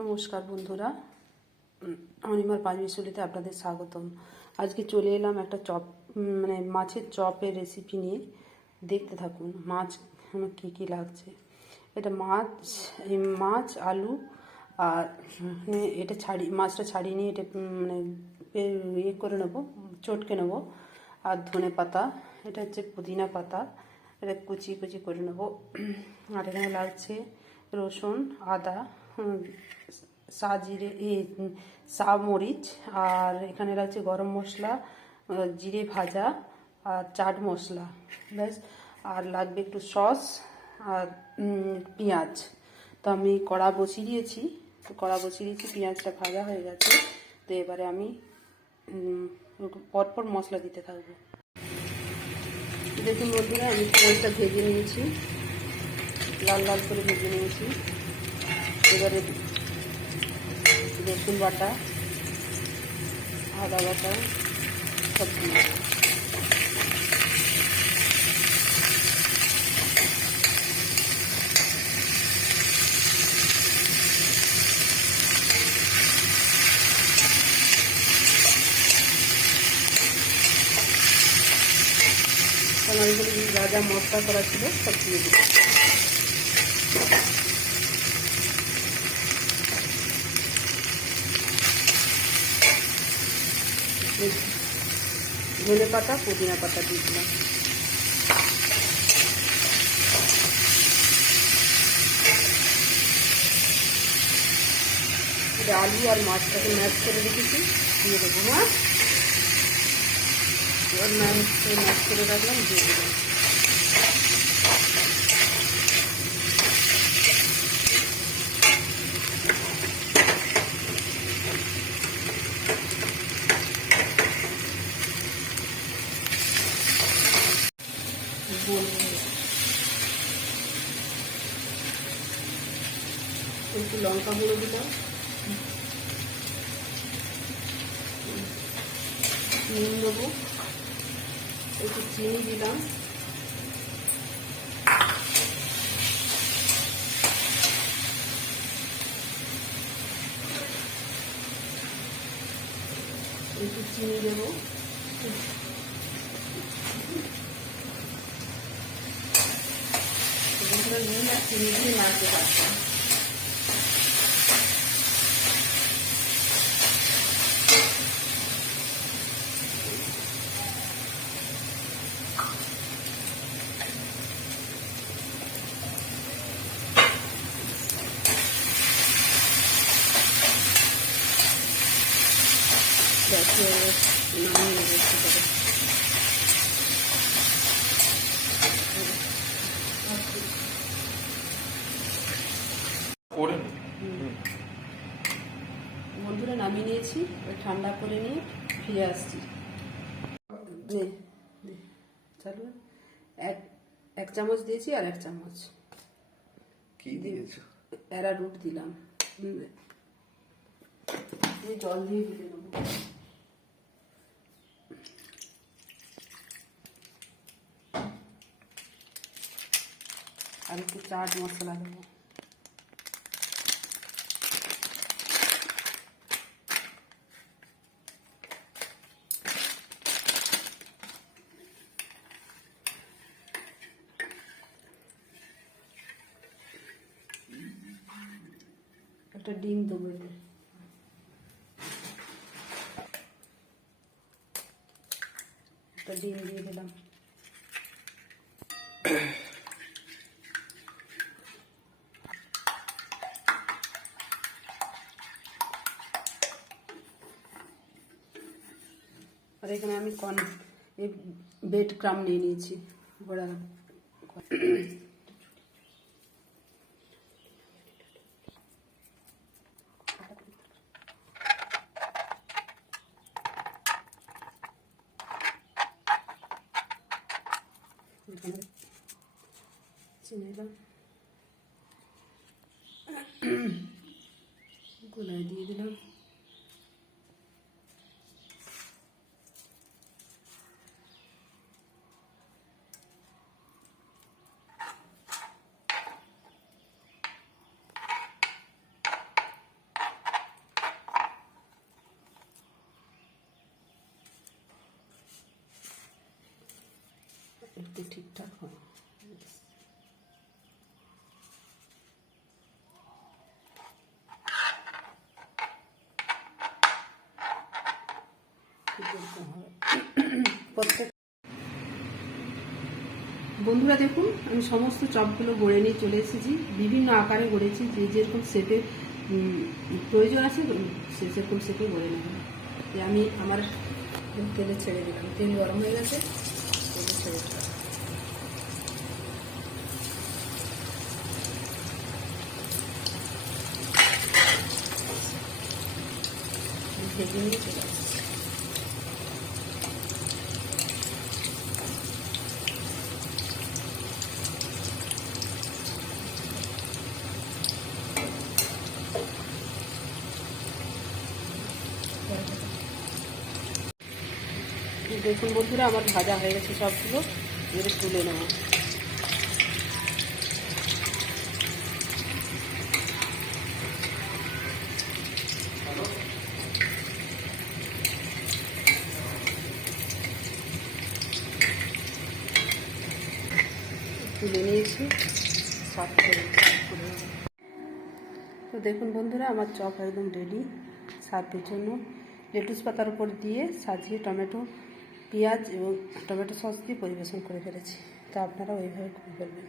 নমস্কার বন্ধুরা, অনিমার পাঁচমিশুলিতে আপনাদের স্বাগতম। আজকে চলে এলাম একটা চপ মানে মাছের চপের রেসিপি নিয়ে। দেখতে থাকুন মাছ আমার কী কী লাগছে। এটা মাছ আলু আর এটা মাছটা ছাড়িয়ে নিয়ে এটা মানে ইয়ে করে নেবো, চটকে নেবো। আর ধনে পাতা, এটা হচ্ছে পুদিনা পাতা, এটা কুচি কুচি করে নেবো। আর এখানে লাগছে রসুন, আদা, মরিচ, আর এখানে লাগছে গরম মশলা, জিরে ভাজা আর চাট মশলা, ব্যাস। আর লাগবে একটু সস আর পেঁয়াজ। তো আমি কড়া বসিয়ে দিয়েছি, পেঁয়াজটা ভাজা হয়ে গেছে। তো এবারে আমি পরপর মশলা দিতে থাকবো। দেখুন বন্ধুরা, আমি পেঁয়াজটা ভেজে নিয়েছি, লাল লাল করে ভেজে নিয়েছি। এবারে রসুন বাটা, আদা বাটা সব দিয়ে আমার এগুলো যা যা মশলা করা ছিল সব দিয়ে দিই। ধনে পাতা, পুদিনা পাতা দিয়ে দিলাম। আলু আর মাছটাকে ম্যাশ করে রেখেছি, দিয়ে দেবো। ম্যাশ করে রাখলাম, দিয়ে দিলাম। একটু লঙ্কা গুঁড়ো দিলাম, নুন দেবো, একটু চিনি দিলাম, একটু চিনি দেবো, নুন আর চিনি দিয়ে নাড়তে পারতাম। বন্ধুরা নামিয়ে নিয়েছি, ঠান্ডা করে নিয়ে ফিরে আসছি। চলো, এক চামচ দিয়েছি আর এক চামচ কি দিয়েছো? অ্যারারুট দিলাম। জল দিয়ে দিতে দেবো। আর একটু চাট মশলা দেবো। একটা ডিম দেবো, একটা ডিম দিয়ে দিলাম। আর এখানে আমি ব্রেড ক্রাম্ব নিয়ে নিয়েছি, গোড়া চিনিলাম, গোলায় দিয়ে দিলাম। ঠিকঠাক হয়। প্রত্যেক বন্ধুরা দেখুন, আমি সমস্ত চপগুলো গড়ে নিয়ে চলে এসেছি। বিভিন্ন আকারে গড়েছি, যে যেরকম শেপে প্রয়োজন আছে সেরকম শেপে গড়ে নেব। আমি আমার তেলে ছেড়ে দিলাম, তেল গরম হয়ে গেছে, তেলে ছেড়ে দিলাম। ভেজে নিয়ে চলে আসছি। দেখুন বন্ধুরা, আমার ভাজা হয়ে গেছে সবগুলো, এবারে তুলে নেব। তুলে নিয়েছি, সার্ভ করে নেব। তো দেখুন বন্ধুরা, আমার চপ একদম রেডি সার্ভের জন্য। লেটুস পাতার উপর দিয়ে সাজিয়ে টমেটো, পেঁয়াজ এবং টমেটো সস দিয়ে পরিবেশন করে ফেলেছি। তো আপনারা ওইভাবে করে ফেলবেন।